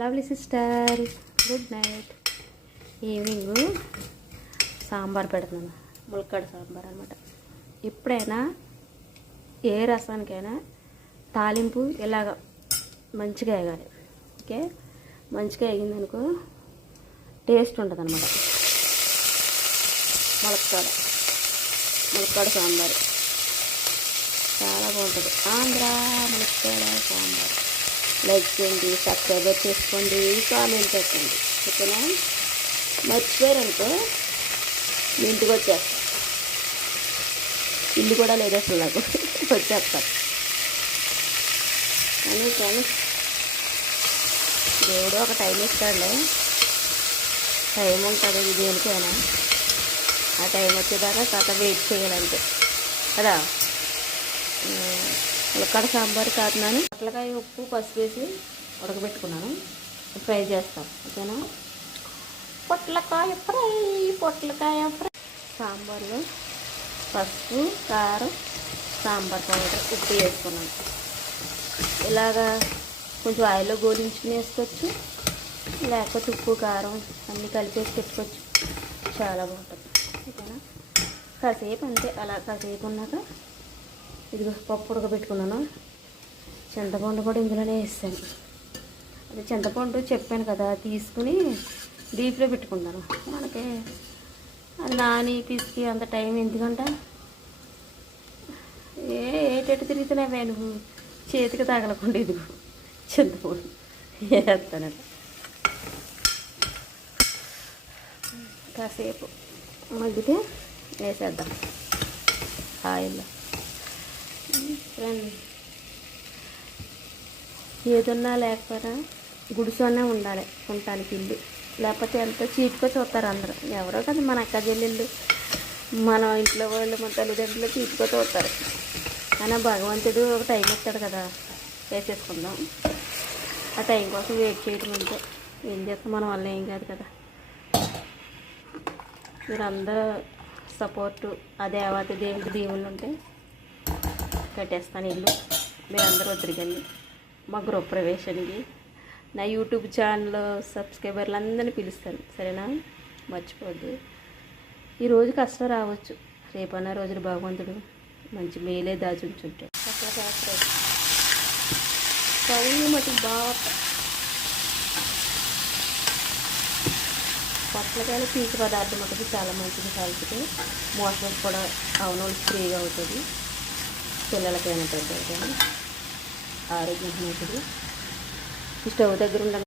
Lovely sister, good night. Evening sambar పెడుతున్నాను, ములక్కాడ సాంబార్ అనమాట. ఎప్పుడైనా ఏ రసానికైనా తాలింపు ఇలాగ మంచిగా వేగాలి. ఓకే, మంచిగా వేగిందనుకో టేస్ట్ ఉంటుంది అనమాట. ములక్కాడ సాంబార్ చాలా బాగుంటుంది. ఆంధ్ర ములక్కాడ సాంబార్. లైక్ చేయండి, సబ్స్క్రైబర్ చేసుకోండి, కామెంట్ పెట్టండి. ఓకేనా? మర్చిపోయారనుకో మీ ఇంటికి వచ్చేస్తాను. ఇల్లు కూడా లేదు అసలు నాకు, వచ్చేస్తాను. కానీ దేవుడు ఒక టైం ఇస్తాడులే, టైం ఉంటుంది దేనికైనా. ఆ టైం వచ్చేదాకా కథ వెయిట్ చేయాలంటే కదా. ములక్కాడ సాంబార్ కాతున్నాను. పొట్లకాయ ఉప్పు పసుపు వేసి ఉడకబెట్టుకున్నాను, ఫ్రై చేస్తాం. ఓకేనా? పొట్లకాయ ఫ్రై. సాంబార్లో పసుపు, కారం, సాంబార్ పౌడర్, ఉప్పు వేసుకున్నాను. ఇలాగా కొంచెం ఆయిల్లో గోలించుకుని వేసుకోవచ్చు, లేకపోతే ఉప్పు కారం అన్నీ కలిపేసి పెట్టుకోవచ్చు. చాలా బాగుంటుంది. ఓకేనా? కాసేపు అంతే, అలా కాసేపు ఉన్నాక ఇదిగో పప్పు ఉడకబెట్టుకున్నాను. చింతపండు కూడా ఇందులోనే వేస్తాను. అది చింతపండు చెప్పాను కదా, తీసుకుని డీప్లో పెట్టుకున్నాను. మనకి అది నాని పిసికి అంత టైం ఎందుకంటే ఏటెట్టు తిరుగుతున్నావే నువ్వు, చేతికి తగలకుండా ఇదిగో చింతపండు వేస్తానంట. కాసేపు మగ్గితే వేసేద్దాం ఆయిల్లో. ఏదన్నా లేకపోయినా గుడిసోనే ఉండాలి ఉండటానికి ఇల్లు, లేకపోతే ఎంతో చీటుగా చూస్తారు అందరూ. ఎవరో కదా మన అక్క చెల్లెళ్ళు, మన ఇంట్లో వాళ్ళు, మన తల్లిదండ్రులు చీటుగా చూస్తారు. కానీ భగవంతుడు ఒక టైం ఇస్తాడు కదా, వేసేసుకుందాం. ఆ టైం కోసం వెయిట్ చేయడం అంటే ఏం చేస్తాం, మన వల్ల ఏం కాదు కదా. మీరందరూ సపోర్టు, ఆ దేవత దేవుడి దీవులు ఉంటే కట్టేస్తాను ఇల్లు. మీరందరూ వద్దరికండి మా గృహప్రవేశానికి. నా యూట్యూబ్ ఛానల్ సబ్స్క్రైబర్లు అందరినీ పిలుస్తాను, సరేనా? మర్చిపోద్దు. ఈరోజు కష్టం రావచ్చు, రేపన్నా రోజులు భగవంతుడు మంచి మేలే దాచుంచుంటాడు. అసలు చేస్తాడు చదువు మటుకు బాగా. పొట్లకాయలు పీచు పదార్థం ఒకటి చాలా మంచిది కలిపితే మోషన్ కూడా అవునోళ్ళు ఫ్రీగా అవుతుంది. పిల్లలకైనా పెద్దలకైనా ఆరోగ్యం మంచిది. స్టవ్ దగ్గర ఉండాలి.